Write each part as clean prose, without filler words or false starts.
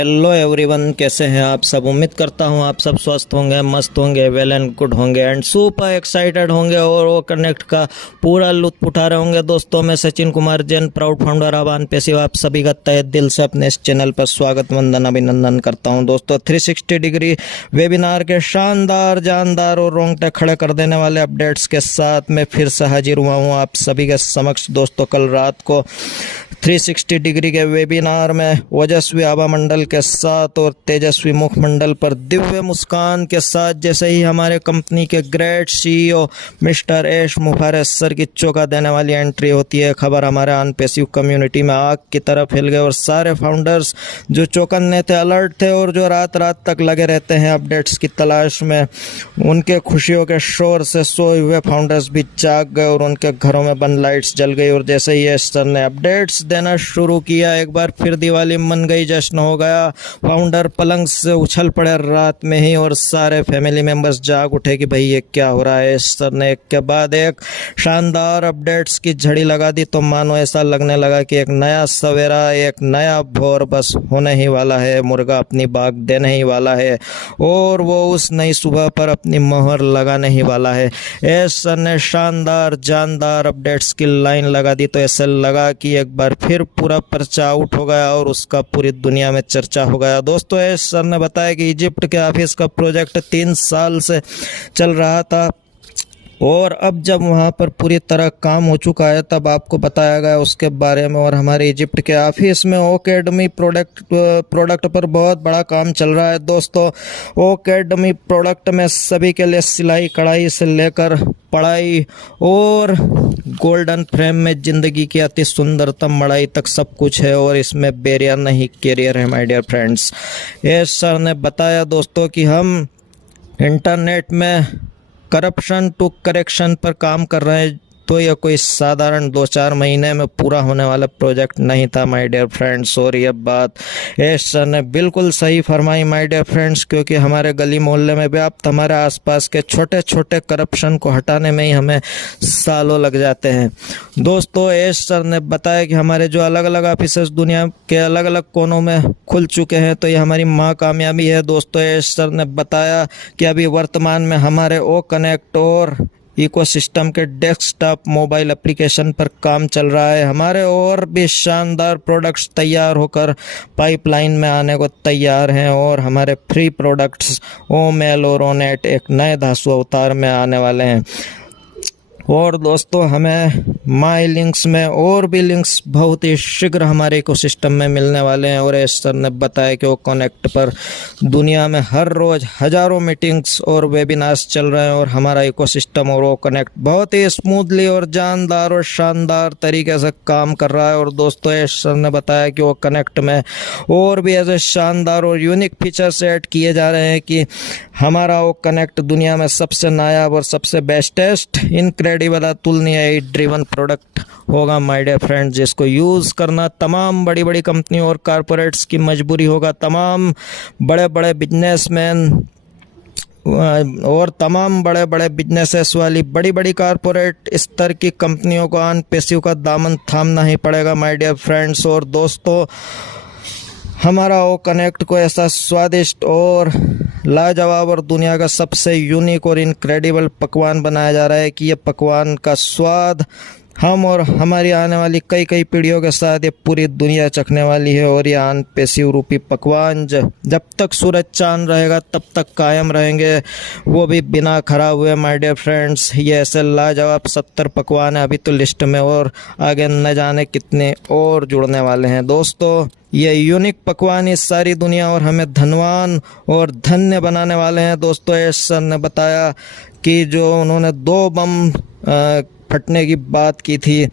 Hello everyone, कैसे हैं आप सब। उम्मीद करता हूं आप सब स्वस्थ होंगे, मस्त होंगे, वेल एंड गुड होंगे एंड सुपर एक्साइटेड होंगे और वो कनेक्ट का पूरा लुत्फ उठा रहे होंगे। दोस्तों, मैं सचिन कुमार जैन, प्राउड फाउंडर आवान पैसिव, आप सभी का तहे दिल से अपने इस चैनल पर स्वागत, वंदन, अभिनंदन करता हूं। दोस्तों, 360 डिग्री वेबिनार के शानदार, जानदार और रोंगटे खड़े कर देने वाले अपडेट्स के साथ मैं फिर से हाजिर हुआ हूं आप सभी के समक्ष। दोस्तों, कल रात को 360 डिग्री के वेबिनार में ओजस्वी आभा मंडल के साथ और तेजस्वी मुखमंडल पर दिव्य मुस्कान के साथ जैसे ही हमारे कंपनी के ग्रेट सीईओ मिस्टर एश मुफारेस सर की चौंका देने वाली एंट्री होती है, खबर हमारे ऑन पैसिव कम्युनिटी में आग की तरह फैल गए और सारे फाउंडर्स जो चौकन्ने थे, अलर्ट थे और जो रात रात तक लगे रहते हैं अपडेट्स की तलाश में, उनके खुशियों के शोर से सोए हुए फाउंडर्स भी जाग गए और उनके घरों में बंद लाइट्स जल गई। और जैसे ही एश सर ने अपडेट्स देना शुरू किया, एक बार फिर दिवाली मन गई, जश्न हो गया। फाउंडर पलंग से उछल पड़े रात में ही और सारे फैमिली मेंबर्स जाग उठे कि भाई ये क्या हो रहा है। इस सर ने एक के बाद एक शानदार अपडेट्स की झड़ी लगा दी, तो मानो ऐसा लगने लगा कि एक नया सवेरा, एक नया भोर बस होने ही वाला है। मुर्गा अपनी बाग देने ही वाला है और वो उस नई सुबह पर अपनी मोहर लगाने ही वाला है। एस सर ने शानदार, जानदार अपडेट्स की लाइन लगा दी, तो ऐसा लगा कि एक बार फिर पूरा पर्चा आउट हो गया और उसका पूरी दुनिया में चर्चा हो गया। दोस्तों, एस सर ने बताया कि इजिप्ट के ऑफिस का प्रोजेक्ट 3 साल से चल रहा था और अब जब वहाँ पर पूरी तरह काम हो चुका है तब आपको बताया गया उसके बारे में। और हमारे इजिप्ट के ऑफिस में ओकेडमी प्रोडक्ट पर बहुत बड़ा काम चल रहा है। दोस्तों, ओकेडमी प्रोडक्ट में सभी के लिए सिलाई कढ़ाई से लेकर पढ़ाई और गोल्डन फ्रेम में ज़िंदगी की अति सुंदरतम मड़ाई तक सब कुछ है और इसमें बैरियर नहीं कैरियर है my dear friends. S sir ने बताया दोस्तों कि हम इंटरनेट में करप्शन टू करेक्शन पर काम कर रहे हैं, तो यह कोई साधारण 2-4 महीने में पूरा होने वाला प्रोजेक्ट नहीं था माय डियर फ्रेंड्स। और यह बात एस सर ने बिल्कुल सही फरमाई माय डियर फ्रेंड्स, क्योंकि हमारे गली मोहल्ले में व्याप्त हमारे आसपास के छोटे छोटे करप्शन को हटाने में ही हमें सालों लग जाते हैं। दोस्तों, एस सर ने बताया कि हमारे जो अलग अलग ऑफिसेस दुनिया के अलग अलग कोनों में खुल चुके हैं, तो ये हमारी महा कामयाबी है। दोस्तों, एस सर ने बताया कि अभी वर्तमान में हमारे ओ कनेक्ट और इकोसिस्टम के डेस्कटॉप मोबाइल एप्लीकेशन पर काम चल रहा है। हमारे और भी शानदार प्रोडक्ट्स तैयार होकर पाइपलाइन में आने को तैयार हैं और हमारे फ्री प्रोडक्ट्स ओमेल और ओनेट एक नए धासु अवतार में आने वाले हैं। और दोस्तों, हमें माई लिंक्स में और भी लिंक्स बहुत ही शीघ्र हमारे इकोसिस्टम में मिलने वाले हैं। और एस सर ने बताया कि वो कनेक्ट पर दुनिया में हर रोज़ हज़ारों मीटिंग्स और वेबिनार्स चल रहे हैं और हमारा इकोसिस्टम और वो कनेक्ट बहुत ही स्मूथली और जानदार और शानदार तरीके से काम कर रहा है। और दोस्तों, एस सर ने बताया कि वो कनेक्ट में और भी ऐसे शानदार और यूनिक फीचर्स ऐड किए जा रहे हैं कि हमारा वो कनेक्ट दुनिया में सबसे नायाब और सबसे बेस्टेस्ट इनक्रेडिबल अतुलनीय ड्रिवन प्रोडक्ट होगा माय डियर फ्रेंड्स, जिसको यूज़ करना तमाम बड़ी बड़ी कंपनियों और कारपोरेट्स की मजबूरी होगा। तमाम बड़े बड़े बिजनेसमैन और तमाम बड़े बड़े बिजनेसेस वाली बड़ी बड़ी कारपोरेट स्तर की कंपनियों को ऑन पैसिव का दामन थामना ही पड़ेगा माय डियर फ्रेंड्स। और दोस्तों, हमारा वो कनेक्ट को ऐसा स्वादिष्ट और लाजवाब और दुनिया का सबसे यूनिक और इनक्रेडिबल पकवान बनाया जा रहा है कि ये पकवान का स्वाद हम और हमारी आने वाली कई कई पीढ़ियों के साथ ये पूरी दुनिया चखने वाली है। और ये ऑन पैसिव रूपी पकवान जब तक सूरज चांद रहेगा तब तक कायम रहेंगे, वो भी बिना खराब हुए माय डियर फ्रेंड्स। ये ऐसे लाजवाब 70 पकवान है अभी तो लिस्ट में, और आगे न जाने कितने और जुड़ने वाले हैं। दोस्तों, ये यूनिक पकवान इस सारी दुनिया और हमें धनवान और धन्य बनाने वाले हैं। दोस्तों, एस सर ने बताया कि जो उन्होंने 2 बम फटने की बात की थी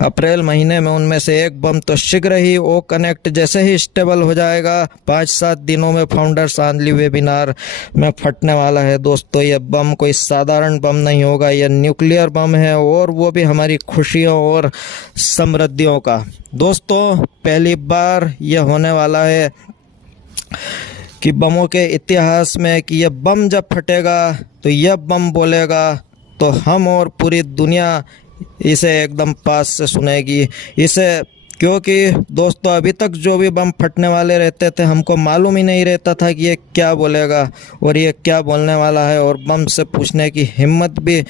अप्रैल महीने में, उनमें से एक बम तो शीघ्र ही वो कनेक्ट जैसे ही स्टेबल हो जाएगा 5-7 दिनों में फाउंडर्स ऑनली वेबिनार में फटने वाला है। दोस्तों, यह बम कोई साधारण बम नहीं होगा, यह न्यूक्लियर बम है और वो भी हमारी खुशियों और समृद्धियों का। दोस्तों, पहली बार यह होने वाला है कि बमों के इतिहास में कि यह बम जब फटेगा तो यह बम बोलेगा तो हम और पूरी दुनिया इसे एकदम पास से सुनेगी, इसे क्योंकि दोस्तों अभी तक जो भी बम फटने वाले रहते थे हमको मालूम ही नहीं रहता था कि ये क्या बोलेगा और ये क्या बोलने वाला है, और बम से पूछने की हिम्मत भी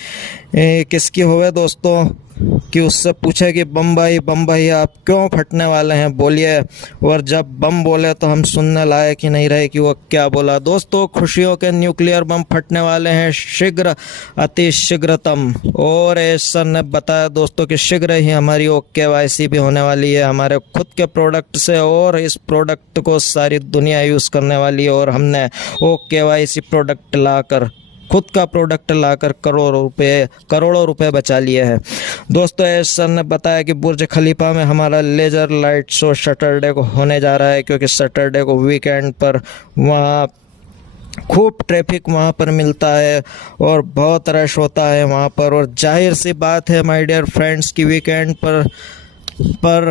किसकी होवे दोस्तों कि उससे पूछे कि बम भाई आप क्यों फटने वाले हैं, बोलिए। और जब बम बोले तो हम सुनने लायक ही नहीं रहे कि वो क्या बोला। दोस्तों खुशियों के न्यूक्लियर बम फटने वाले हैं शीघ्र, अति शीघ्रतम। और एस सर ने बताया दोस्तों कि शीघ्र ही हमारी KYC भी होने वाली है हमारे खुद के प्रोडक्ट से, और इस प्रोडक्ट को सारी दुनिया यूज़ करने वाली है। और हमने KYC प्रोडक्ट लाकर, खुद का प्रोडक्ट लाकर करोड़ों रुपए बचा लिए हैं। दोस्तों एस सर ने बताया कि बुर्ज खलीफा में हमारा लेज़र लाइट शो सैटरडे को होने जा रहा है, क्योंकि सैटरडे को वीकेंड पर वहाँ खूब ट्रैफिक वहाँ पर मिलता है और बहुत रश होता है वहाँ पर। और जाहिर सी बात है माय डियर फ्रेंड्स कि वीकेंड पर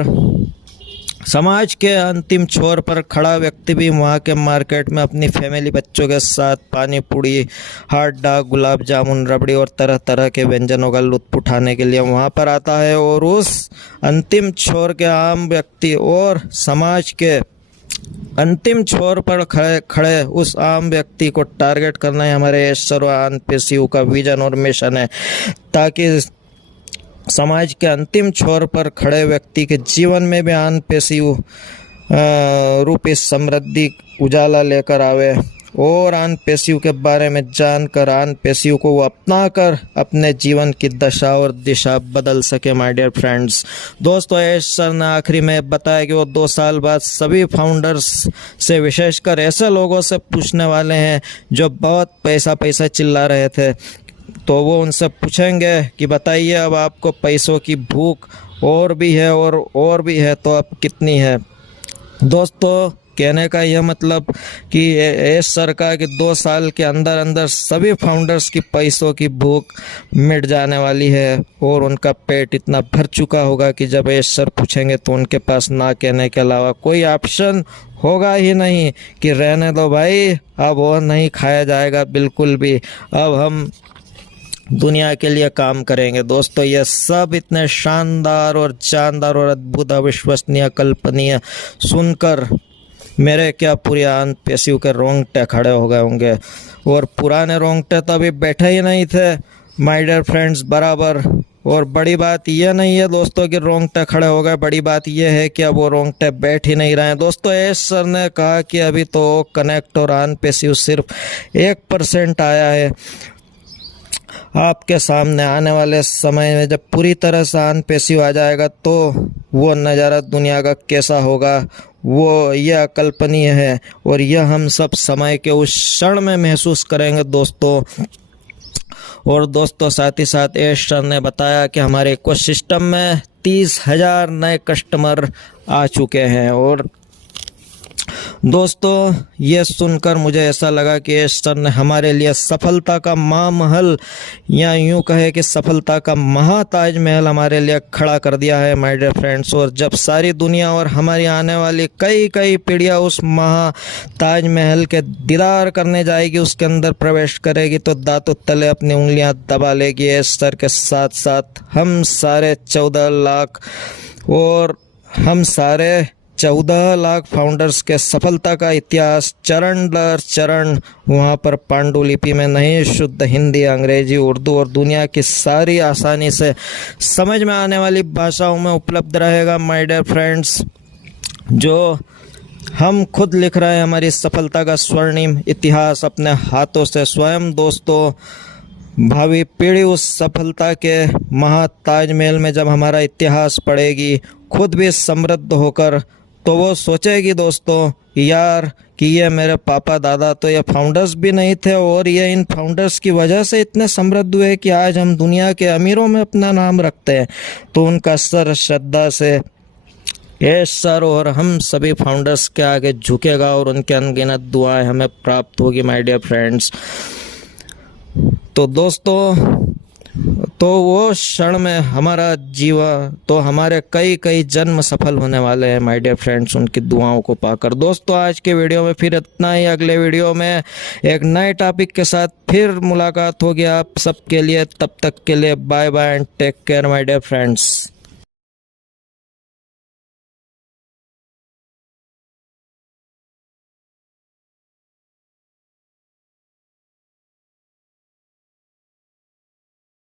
समाज के अंतिम छोर पर खड़ा व्यक्ति भी वहाँ के मार्केट में अपनी फैमिली बच्चों के साथ पानी पूड़ी, हाट डाक, गुलाब जामुन, रबड़ी और तरह तरह के व्यंजनों का लुत्फ उठाने के लिए वहाँ पर आता है। और उस अंतिम छोर के आम व्यक्ति और समाज के अंतिम छोर पर खड़े उस आम व्यक्ति को टारगेट करना ही हमारे सर्वान पेशियों का विजन और मिशन है, ताकि समाज के अंतिम छोर पर खड़े व्यक्ति के जीवन में भी आन पेशियों रूपी समृद्धि उजाला लेकर आवे, और आन पेशियों के बारे में जानकर आन पेशियों को वो अपना कर अपने जीवन की दशा और दिशा बदल सके। माय डियर फ्रेंड्स, दोस्तों एस सर ने आखिरी में बताया कि वो 2 साल बाद सभी फाउंडर्स से, विशेषकर ऐसे लोगों से पूछने वाले हैं जो बहुत पैसा चिल्ला रहे थे, तो वो उनसे पूछेंगे कि बताइए अब आपको पैसों की भूख और भी है और भी है तो अब कितनी है। दोस्तों कहने का यह मतलब कि एस सर का कि 2 साल के अंदर सभी फाउंडर्स की पैसों की भूख मिट जाने वाली है, और उनका पेट इतना भर चुका होगा कि जब एस सर पूछेंगे तो उनके पास ना कहने के अलावा कोई ऑप्शन होगा ही नहीं कि रहने दो भाई, अब और नहीं खाया जाएगा बिल्कुल भी, अब हम दुनिया के लिए काम करेंगे। दोस्तों ये सब इतने शानदार और जानदार और अद्भुत, अविश्वसनीय, कल्पनीय सुनकर मेरे क्या पूरी आन पेशियों के रोंगटे खड़े हो गए होंगे, और पुराने रोंगटे तो अभी बैठे ही नहीं थे माय डियर फ्रेंड्स बराबर। और बड़ी बात यह नहीं है दोस्तों कि रोंगटे खड़े हो गए, बड़ी बात यह है कि अब वो रोंगटे बैठ ही नहीं रहे हैं। दोस्तों एस सर ने कहा कि अभी तो कनेक्ट और आन पेशियों सिर्फ 1% आया है। आपके सामने आने वाले समय में जब पूरी तरह से आन पेशियों आ जाएगा तो वो नज़ारा दुनिया का कैसा होगा, वो यह अकल्पनीय है, और यह हम सब समय के उस क्षण में महसूस करेंगे दोस्तों। और दोस्तों साथ ही साथ एस सर ने बताया कि हमारे इकोसिस्टम में 30,000 नए कस्टमर आ चुके हैं। और दोस्तों ये सुनकर मुझे ऐसा लगा कि एस सर ने हमारे लिए सफलता का महामहल, या यूं कहे कि सफलता का महाताजमहल हमारे लिए खड़ा कर दिया है माय डियर फ्रेंड्स। और जब सारी दुनिया और हमारी आने वाली कई पीढ़ियां उस महाताजमहल के दीदार करने जाएगी, उसके अंदर प्रवेश करेगी, तो दांतों तले अपनी उंगलियां दबा लेगी एस सर के साथ साथ हम सारे 14 लाख, और हम सारे 14 लाख फाउंडर्स के सफलता का इतिहास चरण दर चरण वहाँ पर पांडुलिपि में नहीं, शुद्ध हिंदी, अंग्रेजी, उर्दू और दुनिया की सारी आसानी से समझ में आने वाली भाषाओं में उपलब्ध रहेगा माय डियर फ्रेंड्स। जो हम खुद लिख रहे हैं हमारी सफलता का स्वर्णिम इतिहास अपने हाथों से स्वयं। दोस्तों भावी पीढ़ी उस सफलता के महाताजमहल में जब हमारा इतिहास पढ़ेगी, खुद भी समृद्ध होकर, तो वो सोचेगी दोस्तों यार कि ये मेरे पापा दादा तो ये फाउंडर्स भी नहीं थे, और ये इन फाउंडर्स की वजह से इतने समृद्ध हुए कि आज हम दुनिया के अमीरों में अपना नाम रखते हैं। तो उनका सर श्रद्धा से एस सर और हम सभी फाउंडर्स के आगे झुकेगा, और उनके अनगिनत दुआएं हमें प्राप्त होगी माय डियर फ्रेंड्स। तो दोस्तों तो वो क्षण में हमारा जीवन, तो हमारे कई जन्म सफल होने वाले हैं माय डियर फ्रेंड्स उनकी दुआओं को पाकर। दोस्तों आज के वीडियो में फिर इतना ही, अगले वीडियो में एक नए टॉपिक के साथ फिर मुलाकात होगी आप सबके लिए। तब तक के लिए bye bye and take care my dear friends.